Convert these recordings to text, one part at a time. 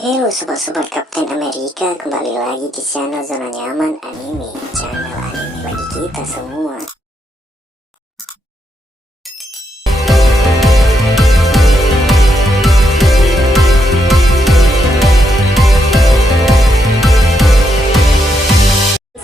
Halo sobat-sobat Kapten Amerika, kembali lagi di channel Zona Nyaman Anime, channel anime bagi kita semua.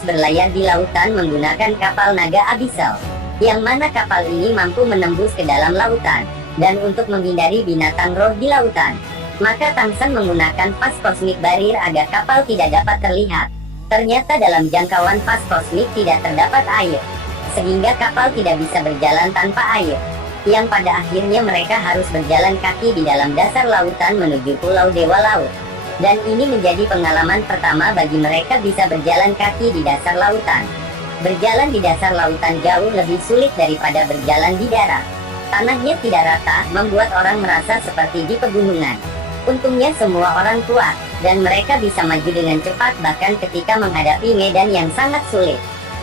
Berlayar di lautan menggunakan kapal naga Abyssal, yang mana kapal ini mampu menembus ke dalam lautan, dan untuk menghindari binatang roh di lautan, maka Tangsan menggunakan fas kosmik barir agar kapal tidak dapat terlihat. Ternyata dalam jangkauan fas kosmik tidak terdapat air, sehingga kapal tidak bisa berjalan tanpa air, yang pada akhirnya mereka harus berjalan kaki di dalam dasar lautan menuju Pulau Dewa Laut. Dan ini menjadi pengalaman pertama bagi mereka bisa berjalan kaki di dasar lautan. Berjalan di dasar lautan jauh lebih sulit daripada berjalan di darat. Tanahnya tidak rata, membuat orang merasa seperti di pegunungan. Untungnya semua orang kuat, dan mereka bisa maju dengan cepat bahkan ketika menghadapi medan yang sangat sulit.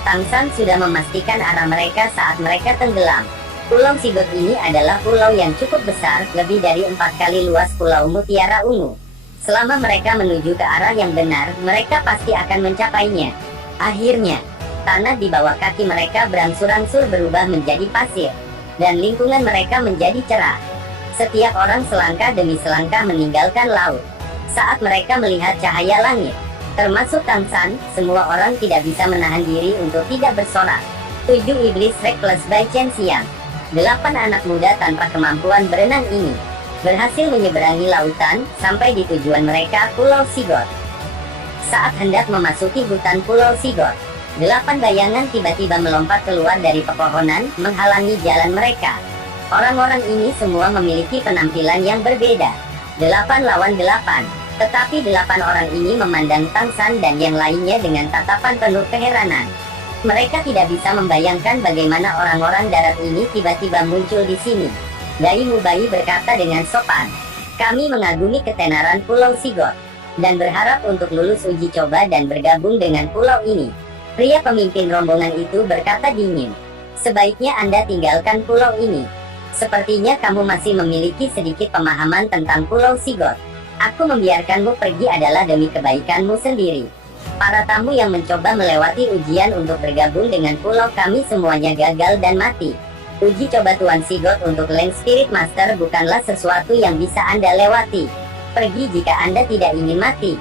Tangsan sudah memastikan arah mereka saat mereka tenggelam. Pulau Sigot ini adalah pulau yang cukup besar, lebih dari 4 kali luas Pulau Mutiara Ungu. Selama mereka menuju ke arah yang benar, mereka pasti akan mencapainya. Akhirnya, tanah di bawah kaki mereka berangsur-angsur berubah menjadi pasir, dan lingkungan mereka menjadi cerah. Setiap orang selangkah demi selangkah meninggalkan laut. Saat mereka melihat cahaya langit, termasuk Tangsan, semua orang tidak bisa menahan diri untuk tidak bersorak. 7 iblis Reckless by Chen Xiang, 8 anak muda tanpa kemampuan berenang ini berhasil menyeberangi lautan, sampai di tujuan mereka, Pulau Sigot. Saat hendak memasuki hutan Pulau Sigot, 8 bayangan tiba-tiba melompat keluar dari pepohonan, menghalangi jalan mereka. Orang-orang ini semua memiliki penampilan yang berbeda. 8 lawan 8, tetapi 8 orang ini memandang Tangsan dan yang lainnya dengan tatapan penuh keheranan. Mereka tidak bisa membayangkan bagaimana orang-orang darat ini tiba-tiba muncul di sini. Dai Mubai berkata dengan sopan, "Kami mengagumi ketenaran Pulau Sigot, dan berharap untuk lulus uji coba dan bergabung dengan pulau ini." Pria pemimpin rombongan itu berkata dingin, "Sebaiknya Anda tinggalkan pulau ini. Sepertinya kamu masih memiliki sedikit pemahaman tentang Pulau Sigot. Aku membiarkanmu pergi adalah demi kebaikanmu sendiri. Para tamu yang mencoba melewati ujian untuk bergabung dengan pulau kami semuanya gagal dan mati. Uji coba Tuan Sigot untuk Land Spirit Master bukanlah sesuatu yang bisa Anda lewati. Pergi jika Anda tidak ingin mati.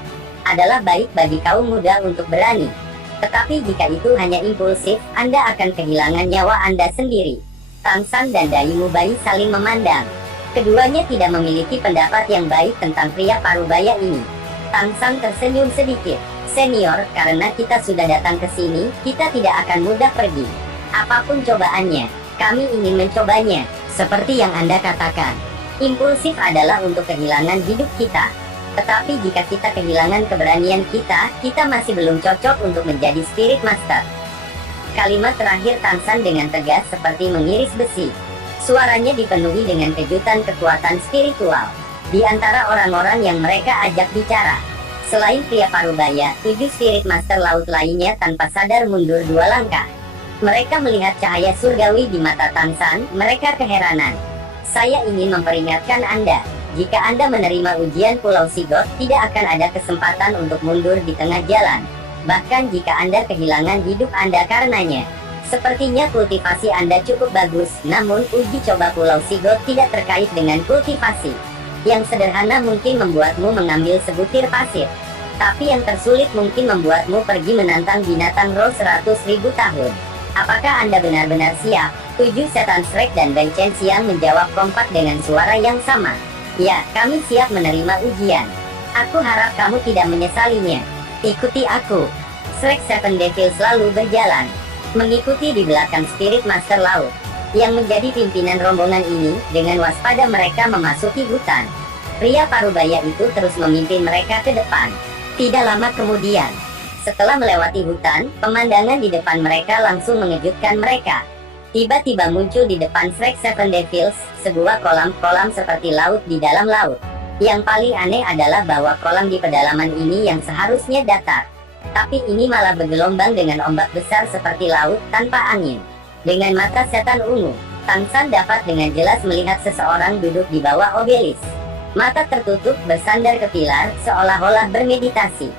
Adalah baik bagi kaum muda untuk berani. Tetapi jika itu hanya impulsif, Anda akan kehilangan nyawa Anda sendiri." Tangsan dan Dai Mubai saling memandang. Keduanya tidak memiliki pendapat yang baik tentang pria parubaya ini. Tangsan tersenyum sedikit. "Senior, karena kita sudah datang ke sini, kita tidak akan mudah pergi. Apapun cobaannya, kami ingin mencobanya. Seperti yang Anda katakan, impulsif adalah untuk kehilangan hidup kita. Tetapi jika kita kehilangan keberanian kita, kita masih belum cocok untuk menjadi Spirit Master." Kalimat terakhir Tangsan dengan tegas seperti mengiris besi. Suaranya dipenuhi dengan kejutan kekuatan spiritual di antara orang-orang yang mereka ajak bicara. Selain pria parubaya, 7 Spirit Master laut lainnya tanpa sadar mundur 2 langkah. Mereka melihat cahaya surgawi di mata Tangsan, mereka keheranan. "Saya ingin memperingatkan Anda, jika Anda menerima ujian Pulau Sigot, tidak akan ada kesempatan untuk mundur di tengah jalan. Bahkan jika Anda kehilangan hidup Anda karenanya. Sepertinya kultivasi Anda cukup bagus, namun uji coba Pulau Sigot tidak terkait dengan kultivasi. Yang sederhana mungkin membuatmu mengambil sebutir pasir. Tapi yang tersulit mungkin membuatmu pergi menantang binatang roh 100.000 tahun. Apakah Anda benar-benar siap?" 7 setan Shrek dan Bai Chen Xiang menjawab kompak dengan suara yang sama. "Ya, kami siap menerima ujian. Aku harap kamu tidak menyesalinya. Ikuti aku." Shrek Seven Devils lalu berjalan, mengikuti di belakang Spirit Master Laut, yang menjadi pimpinan rombongan ini. Dengan waspada mereka memasuki hutan. Pria parubaya itu terus memimpin mereka ke depan. Tidak lama kemudian, setelah melewati hutan, pemandangan di depan mereka langsung mengejutkan mereka. Tiba-tiba muncul di depan Shrek Seven Devils, sebuah kolam-kolam seperti laut di dalam laut. Yang paling aneh adalah bahwa kolam di pedalaman ini yang seharusnya datar, tapi ini malah bergelombang dengan ombak besar seperti laut tanpa angin. Dengan mata setan ungu, Tangsan dapat dengan jelas melihat seseorang duduk di bawah obelisk. Mata tertutup bersandar ke pilar seolah-olah bermeditasi.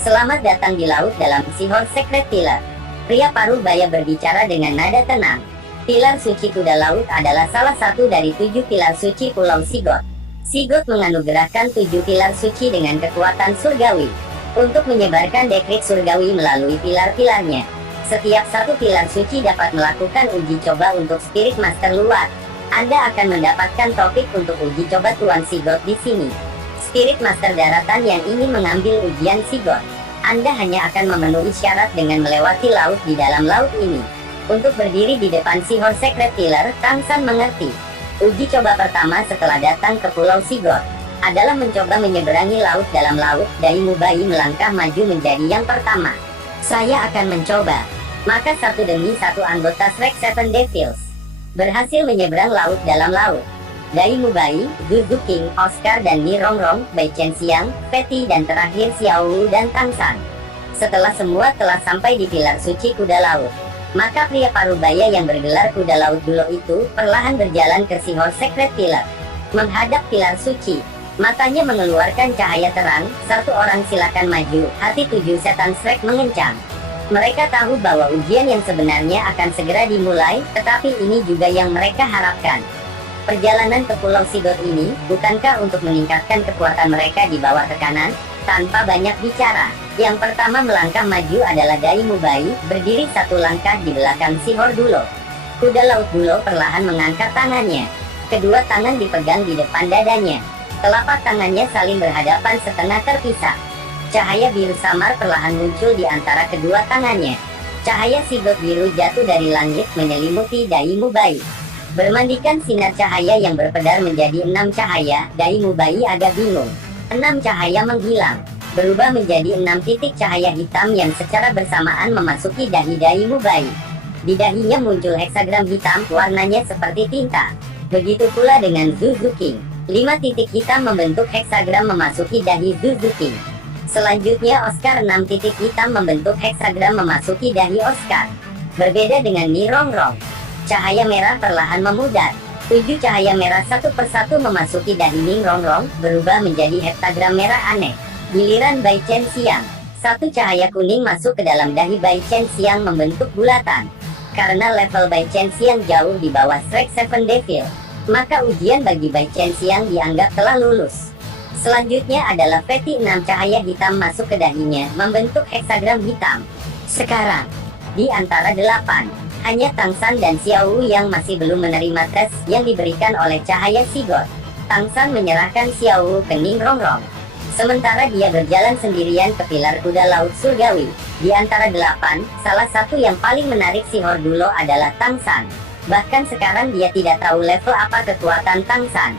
Selamat datang di laut dalam Seahorse Secret Pillar. Pria paruh baya berbicara dengan nada tenang. Pilar suci kuda laut adalah salah satu dari 7 pilar suci Pulau Sigod. Sigod menganugerahkan 7 pilar suci dengan kekuatan surgawi untuk menyebarkan dekrit surgawi melalui pilar-pilarnya. Setiap satu pilar suci dapat melakukan uji coba untuk Spirit Master luar. Anda akan mendapatkan topik untuk uji coba Tuan Sigod di sini. Spirit Master daratan yang ingin mengambil ujian Sigod. Anda hanya akan memenuhi syarat dengan melewati laut di dalam laut ini. Untuk berdiri di depan Seahorse Secret Pillar, Tang San mengerti. Uji coba pertama setelah datang ke Pulau Sigod adalah mencoba menyeberangi laut dalam laut. Dai Mubai melangkah maju menjadi yang pertama. Saya akan mencoba. Maka satu demi satu anggota Shrek Seven Devils berhasil menyeberang laut dalam laut. Dai Mubai, Zuzu King, Oscar dan Ni Rongrong, Bai Chen Xiang, Fatty dan terakhir Xiao Wu dan Tang San. Setelah semua telah sampai di pilar suci kuda laut, maka pria parubaya yang bergelar kuda laut Dulo itu perlahan berjalan ke Seahorse Secret Pillar, menghadap pilar suci. Matanya mengeluarkan cahaya terang. Satu orang silakan maju. Hati 7 setan Shrek mengencang. Mereka tahu bahwa ujian yang sebenarnya akan segera dimulai, tetapi ini juga yang mereka harapkan. Perjalanan ke Pulau Sigod ini, bukankah untuk meningkatkan kekuatan mereka di bawah tekanan? Tanpa banyak bicara, yang pertama melangkah maju adalah Dai Mubai, berdiri satu langkah di belakang Seahorse Dulo. Kuda laut Dulo perlahan mengangkat tangannya. Kedua tangan dipegang di depan dadanya. Telapak tangannya saling berhadapan setengah terpisah. Cahaya biru samar perlahan muncul di antara kedua tangannya. Cahaya Sigod biru jatuh dari langit menyelimuti Dai Mubai. Bermandikan sinar cahaya yang berpedar menjadi 6 cahaya, Dai Mubai agak bingung. 6 cahaya menghilang, berubah menjadi 6 titik cahaya hitam yang secara bersamaan memasuki dahi Dai Mubai. Di dahinya muncul heksagram hitam, warnanya seperti tinta. Begitu pula dengan Zuzu King. 5 titik hitam membentuk heksagram memasuki dahi Zuzu King. Selanjutnya Oscar 6 titik hitam membentuk heksagram memasuki dahi Oscar. Berbeda dengan Ni Rongrong. Cahaya merah perlahan memudar. 7 cahaya merah satu persatu memasuki dahi Ni Rongrong, berubah menjadi heksagram merah aneh. Giliran Bai Chen Xiang. 1 cahaya kuning masuk ke dalam dahi Bai Chen Xiang membentuk bulatan. Karena level Bai Chen Xiang jauh di bawah Shrek Seven Devil, maka ujian bagi Bai Chen Xiang dianggap telah lulus. Selanjutnya adalah Fatty 6 cahaya hitam masuk ke dahinya, membentuk heksagram hitam. Sekarang, di antara 8, hanya Tang San dan Xiao Wu yang masih belum menerima tes yang diberikan oleh cahaya Sigod. Tang San menyerahkan Xiao Wu ke Ni Rongrong. Sementara dia berjalan sendirian ke pilar kuda laut surgawi. Di antara 8, salah satu yang paling menarik Seahorse Dulo adalah Tang San. Bahkan sekarang dia tidak tahu level apa kekuatan Tang San.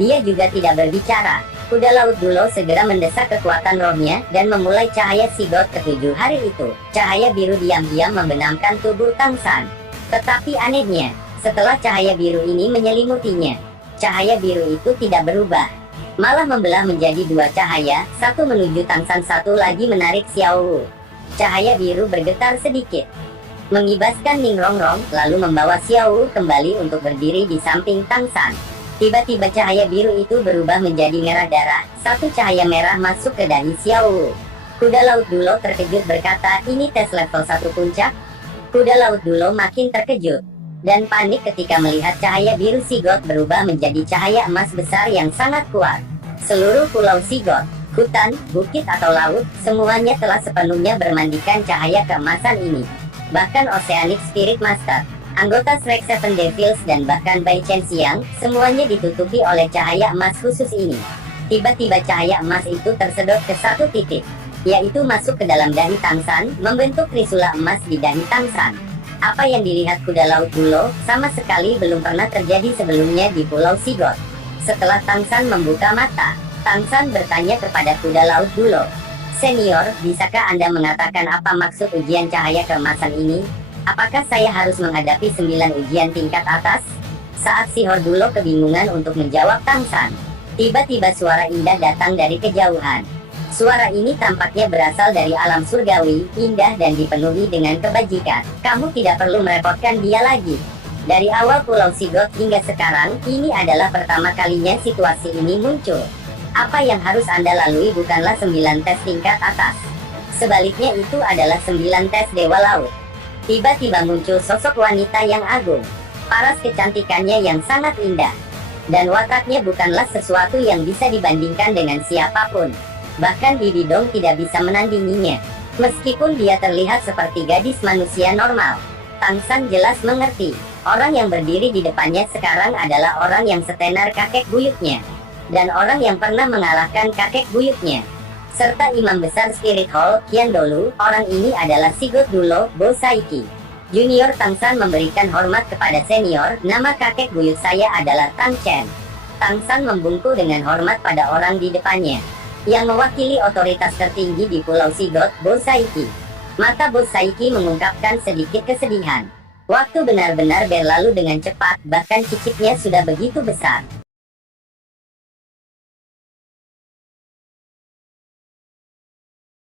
Dia juga tidak berbicara. Kuda laut Dulo segera mendesak kekuatan rohnya dan memulai cahaya Sigod ke-7 hari itu. Cahaya biru diam-diam membenamkan tubuh Tang San. Tetapi anehnya, setelah cahaya biru ini menyelimutinya, cahaya biru itu tidak berubah. Malah membelah menjadi 2 cahaya, satu menuju Tang San, satu lagi menarik Xiao Wu. Cahaya biru bergetar sedikit, mengibaskan Ni Rongrong, lalu membawa Xiao Wu kembali untuk berdiri di samping Tang San. Tiba-tiba cahaya biru itu berubah menjadi merah darah. 1 cahaya merah masuk ke dahi Xiao Wu. Kuda laut Dulo terkejut berkata, ini tes level 1 puncak? Kuda laut Dulo makin terkejut dan panik ketika melihat cahaya biru Sigod berubah menjadi cahaya emas besar yang sangat kuat. Seluruh Pulau Sigod, hutan, bukit atau laut, semuanya telah sepenuhnya bermandikan cahaya keemasan ini. Bahkan Oceanic Spirit Master, anggota Shrek Seven Devils dan bahkan Bai Chen Xiang, semuanya ditutupi oleh cahaya emas khusus ini. Tiba-tiba cahaya emas itu tersedot ke 1 titik, yaitu masuk ke dalam dahi Tang San, membentuk trisula emas di dahi Tang San. Apa yang dilihat kuda laut Dulo, sama sekali belum pernah terjadi sebelumnya di Pulau Sigod. Setelah Tang San membuka mata, Tang San bertanya kepada kuda laut Dulo, "Senior, bisakah Anda mengatakan apa maksud ujian cahaya keemasan ini? Apakah saya harus menghadapi 9 ujian tingkat atas?" Saat Seahorse Dulo kebingungan untuk menjawab Tang San, tiba-tiba suara indah datang dari kejauhan. Suara ini tampaknya berasal dari alam surgawi, indah dan dipenuhi dengan kebajikan. "Kamu tidak perlu merepotkan dia lagi. Dari awal Pulau Sigod hingga sekarang, ini adalah pertama kalinya situasi ini muncul. Apa yang harus Anda lalui bukanlah 9 tes tingkat atas. Sebaliknya itu adalah 9 tes Dewa Laut. Tiba-tiba muncul sosok wanita yang agung. Paras kecantikannya yang sangat indah. Dan wataknya bukanlah sesuatu yang bisa dibandingkan dengan siapapun. Bahkan Bibi Dong tidak bisa menandinginya. Meskipun dia terlihat seperti gadis manusia normal, Tang San jelas mengerti. Orang yang berdiri di depannya sekarang adalah orang yang setenar kakek buyutnya. Dan orang yang pernah mengalahkan kakek buyutnya. Serta Imam Besar Spirit Hall, Qian Dolu, orang ini adalah Sigod Dulo, Bo Saiki. Junior Tang San memberikan hormat kepada senior, nama kakek buyut saya adalah Tang Chen. Tang San membungkuk dengan hormat pada orang di depannya. Yang mewakili otoritas tertinggi di Pulau Sigod, Bo Saiki. Mata Bo Saiki mengungkapkan sedikit kesedihan. Waktu benar-benar berlalu dengan cepat, bahkan cicitnya sudah begitu besar.